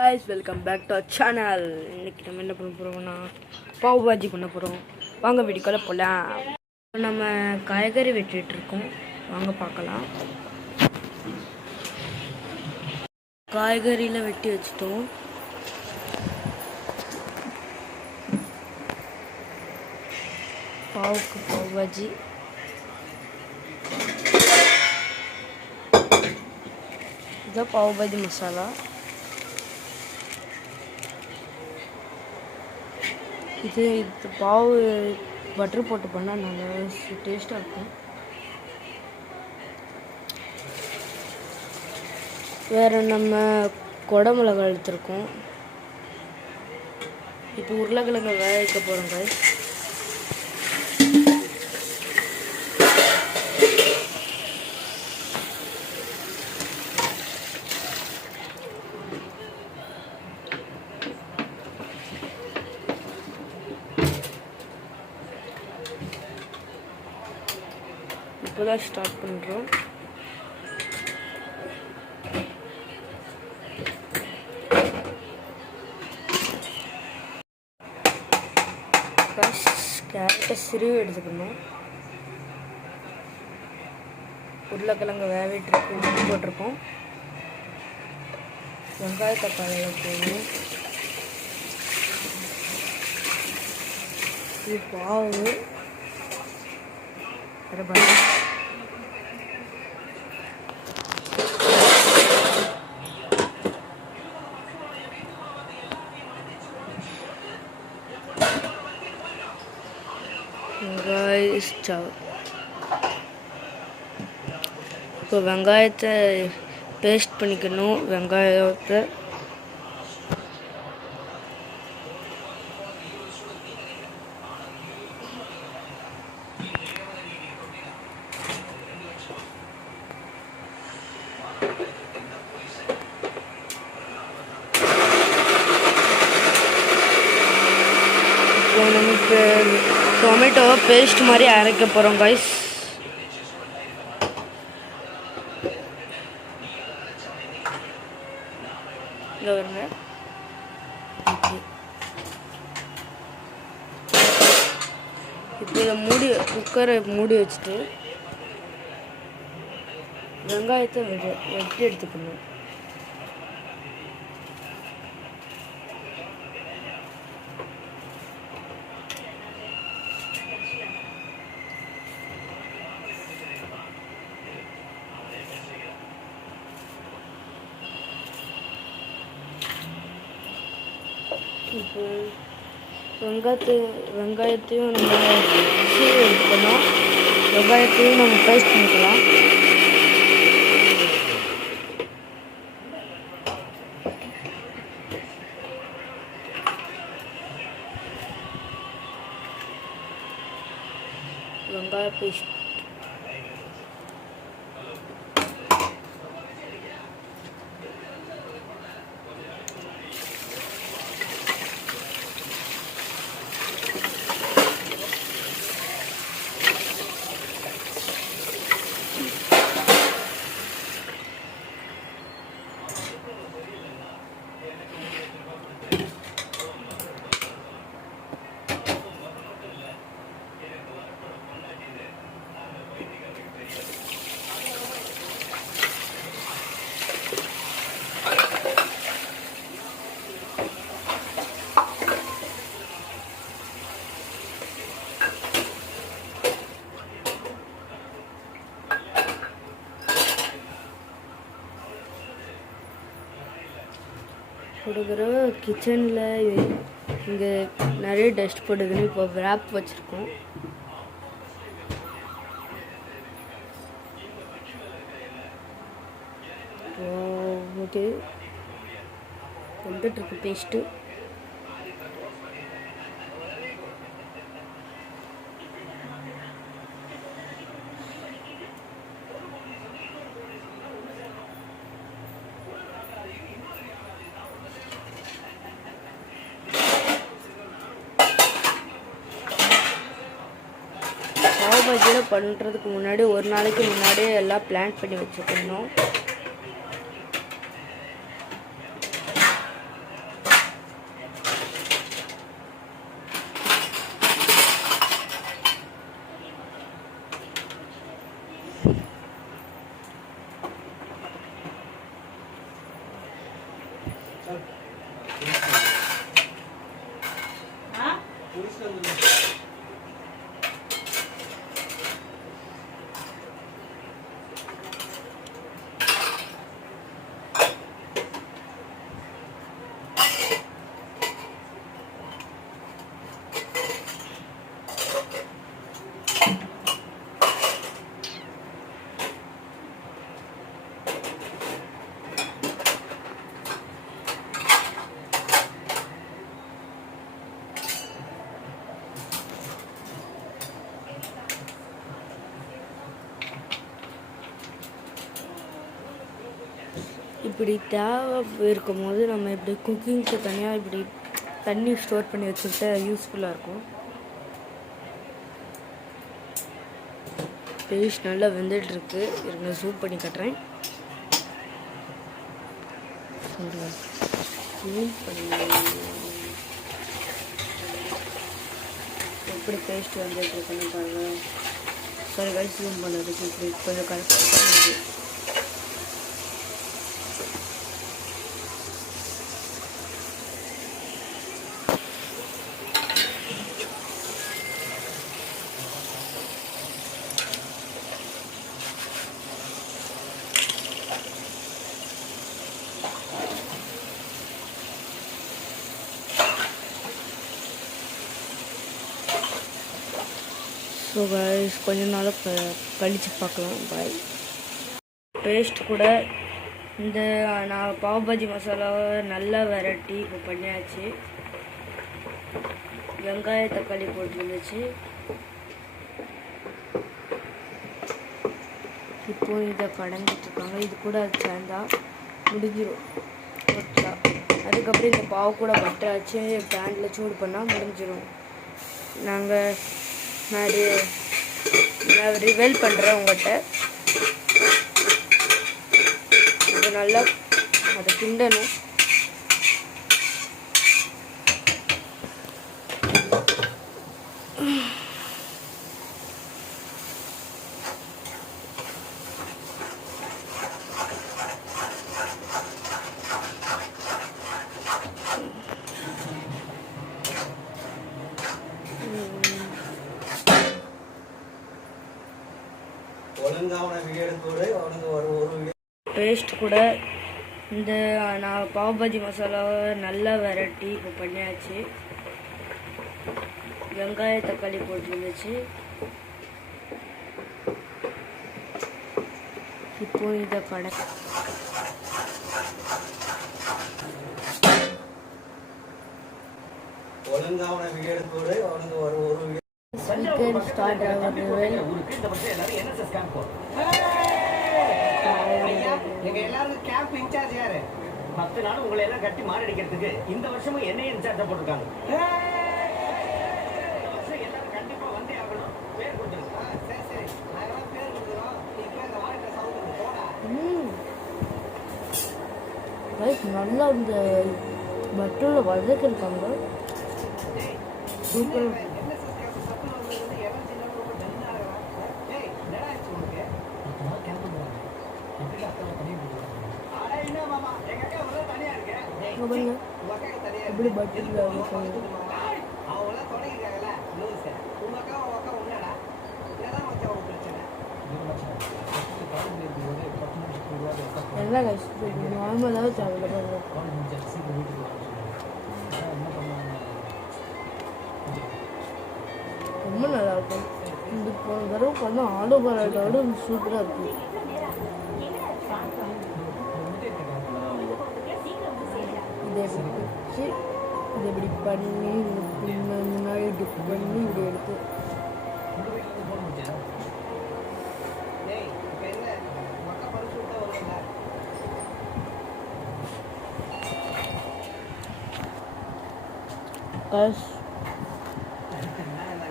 guys, welcome back to our channel. இன்னைக்கு நம்ம என்ன பண்ண போறோம்னா பாவ் பாஜி பண்ண போறோம். வாங்க வீடியோக்குள்ள போலாம். நம்ம காய்கறி வெட்டிட்டு இருக்கோம். வாங்க பார்க்கலாம். காய்கறில வெட்டி வச்சிட்டோம். பாவுக்கு பாவ் பாஜி. இது பாவ் பாஜி மசாலா. இது பாவு பட்டர் போட்டு பண்ணால் நல்லா டேஸ்ட்டாக இருக்கும். வேறு நம்ம குடமிளகா எடுத்துருக்கோம். இப்போ உருளைக்கிழங்கு வேக வைக்க போகிறோம் guys. இப்போதான் ஸ்டார்ட் பண்ணுறோம். கேரட்டை சிறுவி எடுத்துக்கணும். உருளைக்கிழங்கு வேவிட்டு உப்பு போட்டிருக்கோம். வெங்காய தக்காளி போடணும். இது பாவு இப்போ வெங்காயத்தை பேஸ்ட் பண்ணிக்கணும். வெங்காயத்தை நமக்கு டொமேட்டோவை பேஸ்ட் மாதிரி அரைக்க போகிறோம் guys. இங்கே வருங்க. இப்போ இதை குக்கரை மூடி வச்சுட்டு வெங்காயத்தை வெட்டி எடுத்துக்கணும். இப்போ வெங்காயத்தையும் நம்ம சீவி எடுத்துக்கணும். வெங்காயத்தையும் நம்ம பேஸ்ட் பண்ணிக்கலாம். வெங்காய பேஸ்ட் கொடுக்குற கிச்சனில் இங்கே நிறைய டஸ்ட் போடுதுன்னு இப்போ ரேப் வச்சுருக்கோம். ஓகே வந்துட்டுருக்கு பேஸ்ட்டு. பாவ் பாஜியில் பண்ணுறதுக்கு முன்னாடி ஒரு நாளைக்கு முன்னாடியே எல்லாம் பிளான் பண்ணி வச்சுக்கணும். இப்படி தேவை இருக்கும்போது நம்ம இப்படி குக்கிங்க்கு தனியாக இப்படி தண்ணி ஸ்டோர் பண்ணி வச்சுக்கிட்ட யூஸ்ஃபுல்லாக இருக்கும். பேஸ்ட் நல்லா வெந்துட்டுருக்கு. இருங்க சூப் பண்ணி கட்டுறேன். சூப் பண்ணி எப்படி பேஸ்ட் வந்துட்டுருக்குன்னு பாருங்கள். சாரி கைஸ், ஜூம் பண்ணுறதுக்கு இப்படி கொஞ்சம் கரெக்டாக இருக்குது. ஸோ கைஸ், கொஞ்ச நாள் கழித்து பார்க்கலாம். பாய். பேஸ்ட் கூட இந்த நான் பாவ் பாஜி மசாலாவை நல்லா வெரைட்டி இப்போ பண்ணியாச்சு. வெங்காய தக்காளி போட்டுருந்துச்சு. இப்போ இதை கடைஞ்சிட்ருக்காங்க. இது கூட அது சேர்ந்தா முடிஞ்சிடும். அதுக்கப்புறம் இந்த பாவு கூட பட்டர் வச்சு பேனில் சூடு பண்ணால் முடிஞ்சிடும். நான் ரிவீல் பண்ணுறேன் உங்கள்கிட்ட. இது நல்லா அதை கிண்டணும். பேஸ்ட் கூட இந்த நான் பாவ் பாஜி மசாலாவை நல்லா வெரைட்டி இப்போ பண்ணியாச்சு. வெங்காய தக்காளி போட்டுருந்துச்சு. இப்போ இதை ஸ்டார்ட் ஆகுது. எங்க எல்லாரும் கேம்ப் இன்சார்ஜ் யாரு? 10 நாள் உங்களை எல்லாம் கட்டி மாரடிக்கிறதுக்கு இந்த வருஷமும் என்னையே இன்சார்ஜா போட்டிருக்காங்க. எல்லாரும் கண்டிப்பா வந்தே ஆகணும். பேர் கொடுத்துருங்க. சரி சரி, நாங்களாம் பேர் கொடுக்குறோம். நீங்க இந்த வாரத்தை சவுண்ட் போடா. நல்லா இந்த பட்டரில் வதக்கிருக்காங்க. சூப்பர். எப்படி பட்டரில் எல்லாம் கஷ்டம் நார்மலாக தேவையில்லை. ரொம்ப நல்லாயிருக்கும். இந்த போன தடவை பண்ண ஆலு பரோட்டாவோட சூப்பராக இருக்குது. இதை வச்சு இதை இப்படி பண்ணி முன்னாடி டிப் பண்ணி இப்படி எடுத்து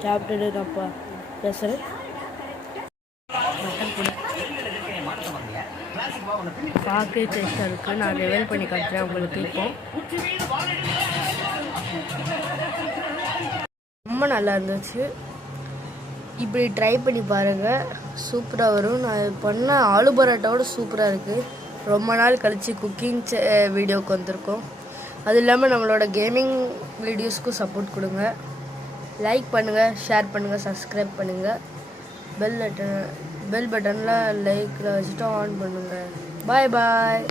சாப்பிட்டுட்டு அப்பா பேசுகிறேன். பார்க்க டேஸ்ட்டாக இருக்குது. நான் ரிவீல் பண்ணி காட்டுறேன் உங்களுக்கு. இப்போ ரொம்ப நல்லா இருந்துச்சு. இப்படி ட்ரை பண்ணி பாருங்கள், சூப்பராக வரும். நான் பண்ண ஆலு பரோட்டாவோட சூப்பராக இருக்குது. ரொம்ப நாள் கழித்து குக்கிங் வீடியோவுக்கு வந்திருக்கோம். அது இல்லாமல் நம்மளோட கேமிங் வீடியோஸ்க்கும் சப்போர்ட் கொடுங்க. லைக் பண்ணுங்கள், ஷேர் பண்ணுங்கள், சப்ஸ்கிரைப் பண்ணுங்கள். பெல் பட்டனில் லைக்கில் வச்சுட்டு ஆன் பண்ணுங்கள். பாய் பாய்.